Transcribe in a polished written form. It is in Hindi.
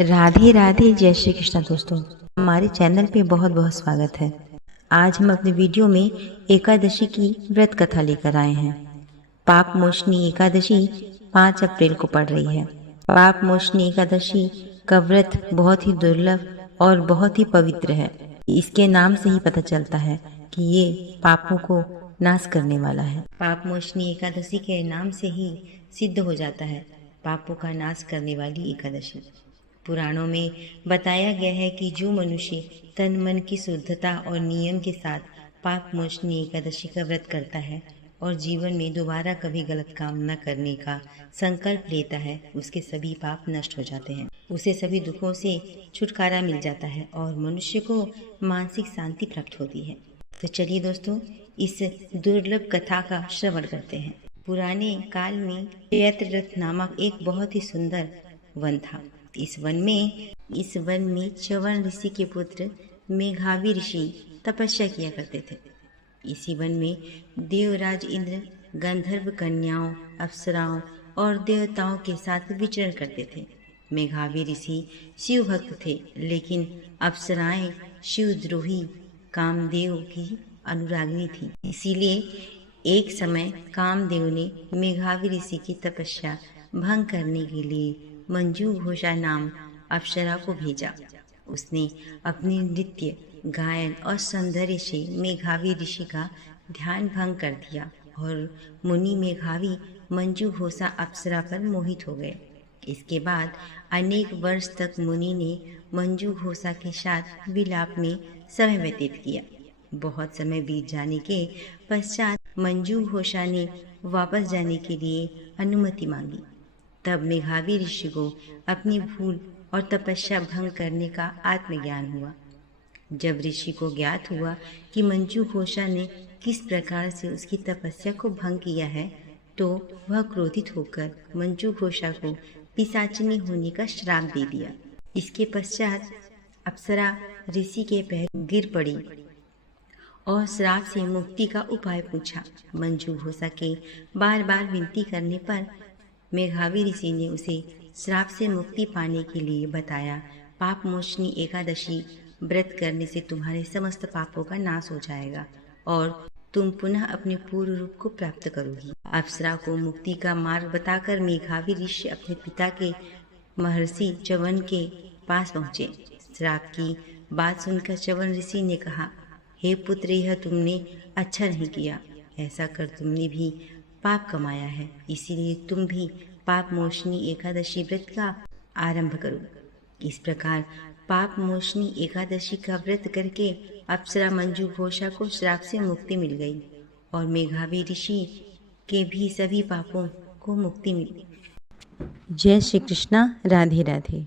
राधे राधे, जय श्री कृष्णा दोस्तों। हमारे चैनल पे बहुत बहुत स्वागत है। आज हम अपने वीडियो में एकादशी की व्रत कथा लेकर आए हैं। पाप मोचनी एकादशी 5 अप्रैल को पड़ रही है। पाप मोचनी एकादशी का व्रत बहुत ही दुर्लभ और बहुत ही पवित्र है। इसके नाम से ही पता चलता है कि ये पापों को नाश करने वाला है। पाप मोचनी एकादशी के नाम से ही सिद्ध हो जाता है पापों का नाश करने वाली एकादशी। पुराणों में बताया गया है कि जो मनुष्य तन मन की शुद्धता और नियम के साथ पाप मोचनी एकादशी का व्रत करता है और जीवन में दोबारा कभी गलत काम न करने का संकल्प लेता है, उसके सभी पाप नष्ट हो जाते हैं। उसे सभी दुखों से छुटकारा मिल जाता है और मनुष्य को मानसिक शांति प्राप्त होती है। तो चलिए दोस्तों, इस दुर्लभ कथा का श्रवण करते हैं। पुराने काल में चैत्ररथ नामक एक बहुत ही सुंदर वन था। इस वन में च्यवन ऋषि के पुत्र मेघावी ऋषि तपस्या किया करते थे। इसी वन में देवराज इंद्र गंधर्व कन्याओं, अप्सराओं और देवताओं के साथ विचरण करते थे। मेघावी ऋषि शिव भक्त थे, लेकिन अप्सराएं शिवद्रोही कामदेव की अनुरागिनी थी। इसीलिए एक समय कामदेव ने मेघावी ऋषि की तपस्या भंग करने के लिए मंजू घोषा नाम अप्सरा को भेजा। उसने अपने नृत्य, गायन और सौंदर्य से मेघावी ऋषि का ध्यान भंग कर दिया और मुनि मेघावी मंजू घोषा अप्सरा पर मोहित हो गए। इसके बाद अनेक वर्ष तक मुनि ने मंजू घोषा के साथ विलाप में समय व्यतीत किया। बहुत समय बीत जाने के पश्चात मंजू घोषा ने वापस जाने के लिए अनुमति मांगी। तब मेघावी ऋषि को अपनी भूल और तपस्या भंग करने का आत्मज्ञान हुआ। जब ऋषि को ज्ञात हुआ कि मंजू घोषा ने किस प्रकार से उसकी तपस्या को भंग किया है, तो वह क्रोधित होकर मंजू घोषा को पिशाचिनी होने का श्राप दे दिया। इसके पश्चात अप्सरा ऋषि के पैर गिर पड़ी और श्राप से मुक्ति का उपाय पूछा। मंजू घोषा के बार बार विनती करने पर मेघावी ऋषि ने उसे श्राप से मुक्ति पाने के लिए बताया, पाप मोचनी एकादशी व्रत करने से तुम्हारे समस्त पापों का नाश हो जाएगा और तुम पुनः अपने पूर्व रूप को प्राप्त करोगी। अप्सरा को मुक्ति का मार्ग बताकर मेघावी ऋषि अपने पिता के महर्षि च्यवन के पास पहुँचे। श्राप की बात सुनकर च्यवन ऋषि ने कहा, हे पुत्र, यह तुमने अच्छा नहीं किया। ऐसा कर तुमने भी पाप कमाया है, इसीलिए तुम भी पाप मोचनी एकादशी व्रत का आरंभ करो। इस प्रकार पाप मोचनी एकादशी का व्रत करके अप्सरा मंजू घोषा को श्राप से मुक्ति मिल गई और मेघावी ऋषि के भी सभी पापों को मुक्ति मिली। जय श्री कृष्णा, राधे राधे।